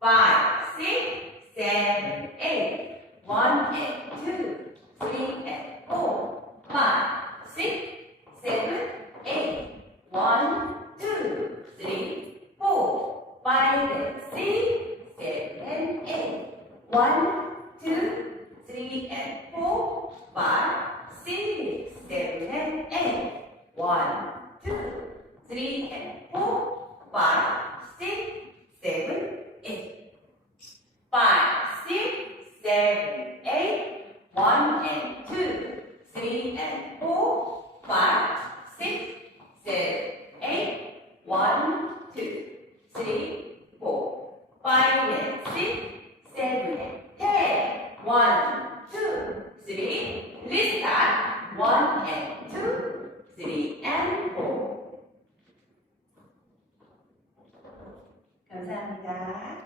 5, 6, 7, 8. 1 and 2, 3 and 4. 5, 6, 7, 8. 1, 2, 3, 4. 5 and 6, 7, 8. 1